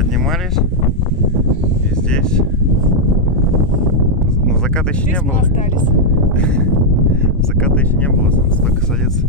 поднимались. И здесь... Ну, заката еще не Здесь мы было. остались. Заката еще не было, солнце только садится.